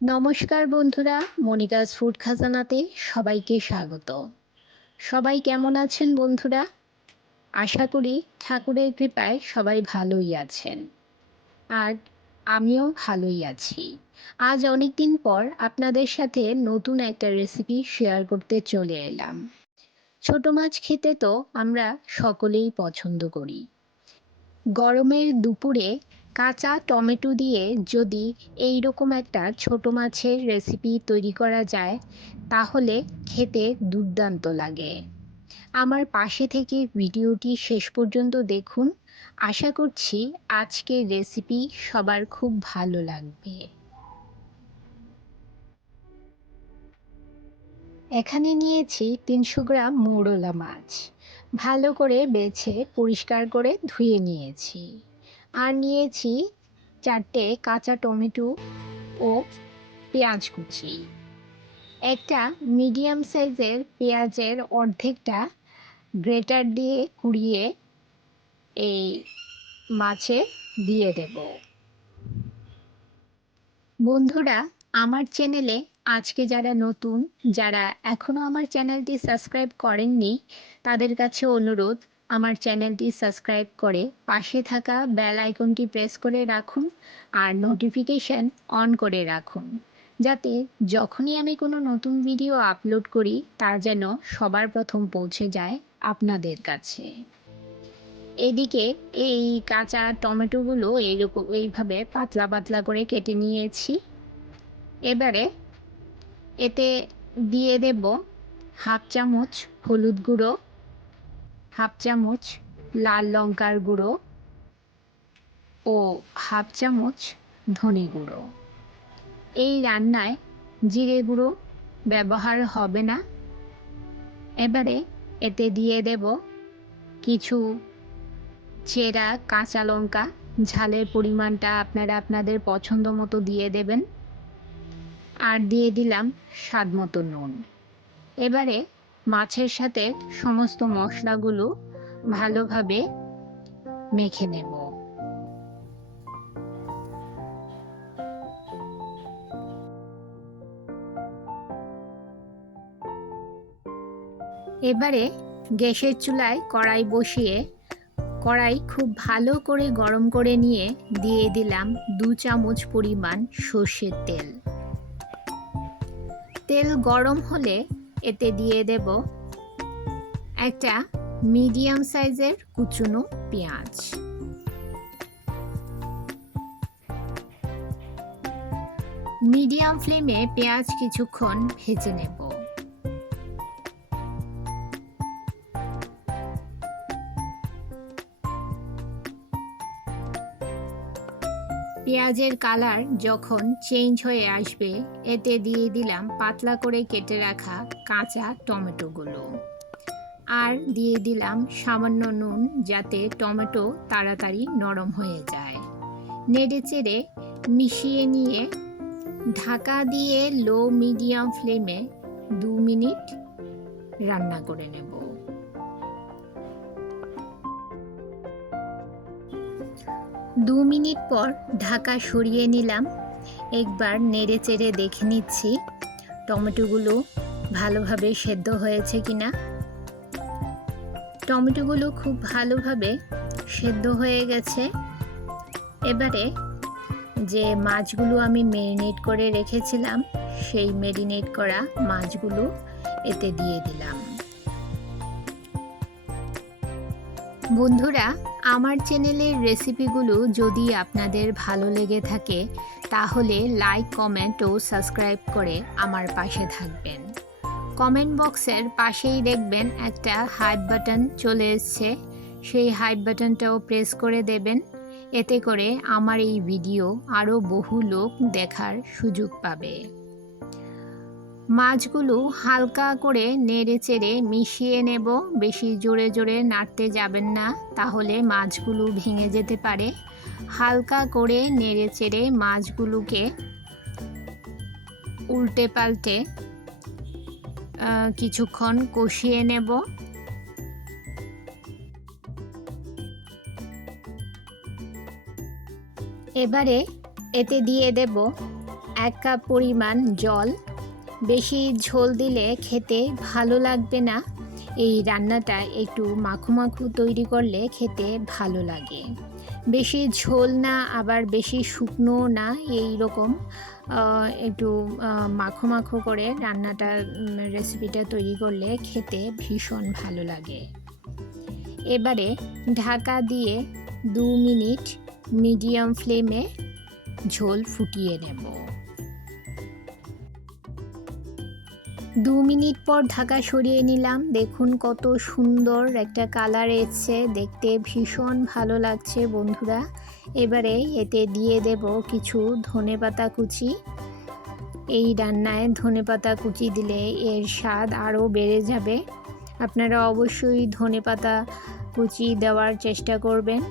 নমস্কার বন্ধুরা, Monica's food খাজানাতে সবাইকে স্বাগত। সবাই কেমন আছেন বন্ধুরা? আশা করি ঠাকুরের কৃপায় সবাই ভালোই আছেন। আর আমিও ভালোই আছি। আজ অনেক দিন পর আপনাদের সাথে নতুন একটা রেসিপি শেয়ার করতে চলে এলাম। ছোট মাছ খেতে তো আমরা সকলেই পছন্দ করি। গরমের দুপুরে কাঁচা টমেটো দিয়ে যদি এই রকম একটা ছোট মাছের রেসিপি তৈরি করা যায় তাহলে খেতে দুর্দান্ত লাগে। আমার পাশে থেকে ভিডিওটি শেষ পর্যন্ত দেখুন। আশা করছি আজকের রেসিপি সবার খুব ভালো লাগবে। এখানে নিয়েছি 300 গ্রাম মৌরলা মাছ। ভালো করে বেছে পরিষ্কার করে ধুয়ে নিয়েছি। আর নিয়েছি 4টে কাঁচা টমেটো ও পেঁয়াজ কুচি। একটা মিডিয়াম সাইজের পেঁয়াজের অর্ধেকটা গ্রেটার দিয়ে কুড়িয়ে এই মাছে দিয়ে দেব। বন্ধুরা, আমার চ্যানেলে আজকে যারা নতুন, যারা এখনও আমার চ্যানেলটি সাবস্ক্রাইব করেননি, তাদের কাছে অনুরোধ আমার চ্যানেলটি সাবস্ক্রাইব করে পাশে থাকা বেল আইকনটি প্রেস করে রাখুন আর নোটিফিকেশন অন করে রাখুন, যাতে যখনই আমি কোনো নতুন ভিডিও আপলোড করি তা যেন সবার প্রথম পৌঁছে যায় আপনাদের কাছে। এদিকে এই কাঁচা টমেটোগুলো এইভাবে পাতলা পাতলা করে কেটে নিয়েছি। এবারে এতে দিয়ে দেব হাফ চামচ হলুদ গুঁড়ো, হাফ চামচ লাল লঙ্কার গুঁড়ো ও হাফ চামচ ধনে গুঁড়ো। এই রান্নায় জিরে গুঁড়ো ব্যবহার হবে না। এবারে এতে দিয়ে দেব কিছু চেরা কাঁচা লঙ্কা। ঝালের পরিমাণটা আপনারা আপনাদের পছন্দ মতো দিয়ে দেবেন। আর দিয়ে দিলাম স্বাদ মতো নুন। এবারে মাছের সাথে সমস্ত মশলাগুলো ভালোভাবে মেখে নেব। এবারে গ্যাসের চুলায় কড়াই বসিয়ে কড়াই খুব ভালো করে গরম করে নিয়ে দিয়ে দিলাম 2 চামচ পরিমাণ সর্ষের তেল। তেল গরম হলে এতে দিয়ে দেব একটা মিডিয়াম সাইজের কুচনো পেঁয়াজ। মিডিয়াম ফ্লেমে পেঁয়াজ কিছুক্ষণ ভেজে নেব। পেঁয়াজের কালার যখন চেঞ্জ হয়ে আসবে এতে দিয়ে দিলাম পাতলা করে কেটে রাখা কাঁচা টমেটোগুলো। আর দিয়ে দিলাম সামান্য নুন, যাতে টমেটো তাড়াতাড়ি নরম হয়ে যায়। নেড়েচেড়ে মিশিয়ে নিয়ে ঢাকা দিয়ে লো মিডিয়াম ফ্লেমে 2 মিনিট রান্না করে নেব। 2 মিনিট পর ঢাকা সরিয়ে নিলাম। একবার নেড়েচেড়ে দেখে নিচ্ছি টমেটোগুলো ভালোভাবে সেদ্ধ হয়েছে কিনা। টমেটোগুলো খুব ভালোভাবে সেদ্ধ হয়ে গেছে। এবারে যে মাছগুলো আমি ম্যারিনেট করে রেখেছিলাম সেই ম্যারিনেট করা মাছগুলো এতে দিয়ে দিলাম। বন্ধুরা, আমার চ্যানেলের রেসিপিগুলো যদি আপনাদের ভালো লেগে থাকে তাহলে লাইক, কমেন্ট ও সাবস্ক্রাইব করে আমার পাশে থাকবেন। কমেন্ট বক্সের পাশেই দেখবেন একটা হাইপ বাটন চলে এসছে, সেই হাইপ বাটনটাও প্রেস করে দেবেন। এতে করে আমার এই ভিডিও আরও বহু লোক দেখার সুযোগ পাবে। মাছগুলো হালকা করে নেড়েচেড়ে মিশিয়ে নেব। বেশি জোরে জোরে নাড়তে যাবেন না, তাহলে মাছগুলো ভেঙে যেতে পারে। হালকা করে নেড়েচেড়ে মাছগুলোকে উল্টে পাল্টে কিছুক্ষণ কষিয়ে নেব। এবারে এতে দিয়ে দেব 1 কাপ পরিমাণ জল। বেশি ঝোল দিলে খেতে ভালো লাগবে না। এই রান্নাটা একটু মাখো মাখো তৈরি করলে খেতে ভালো লাগে। বেশি ঝোল না আবার বেশি শুকনো না, এই রকম একটু মাখো মাখো করে রান্নাটা রেসিপিটা তৈরি করলে খেতে ভীষণ ভালো লাগে। এবারে ঢাকা দিয়ে 2 মিনিট মিডিয়াম ফ্লেমে ঝোল ফুটিয়ে নেব। 2 মিনিট পর ঢাকা সরিয়ে নিলাম। দেখুন কত সুন্দর একটা কালার এসেছে, দেখতে ভীষণ ভালো লাগছে বন্ধুরা। এবারে এতে দিয়ে দেব কিছু ধনেপাতা কুচি। এই রান্নায় ধনেপাতা কুচি দিলে এর স্বাদ আরও বেড়ে যাবে। আপনারা অবশ্যই ধনেপাতা কুচি দেওয়ার চেষ্টা করবেন।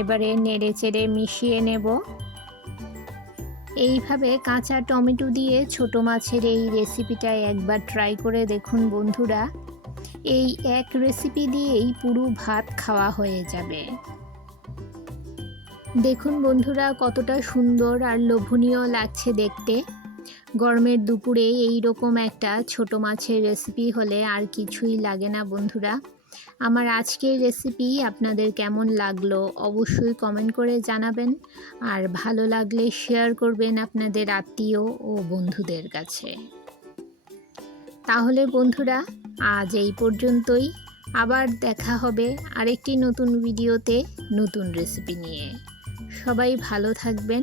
এবারে নেড়ে চেড়ে মিশিয়ে নেব। এইভাবে কাঁচা টমেটো দিয়ে ছোট মাছের এই রেসিপিটা একবার ট্রাই করে দেখুন বন্ধুরা। এই এক রেসিপি দিয়েই পুরো ভাত খাওয়া হয়ে যাবে। দেখুন বন্ধুরা কতটা সুন্দর আর লোভনীয় লাগছে দেখতে। গরমের দুপুরে এই রকম একটা ছোট মাছের রেসিপি হলে আর কিছুই লাগে না বন্ধুরা। আমার আজকের রেসিপি আপনাদের কেমন লাগলো অবশ্যই কমেন্ট করে জানাবেন, আর ভালো লাগলে শেয়ার করবেন আপনাদের আত্মীয় ও বন্ধুদের কাছে। তাহলে বন্ধুরা আজ এই পর্যন্তই। আবার দেখা হবে আরেকটি নতুন ভিডিওতে নতুন রেসিপি নিয়ে। সবাই ভালো থাকবেন,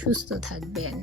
সুস্থ থাকবেন।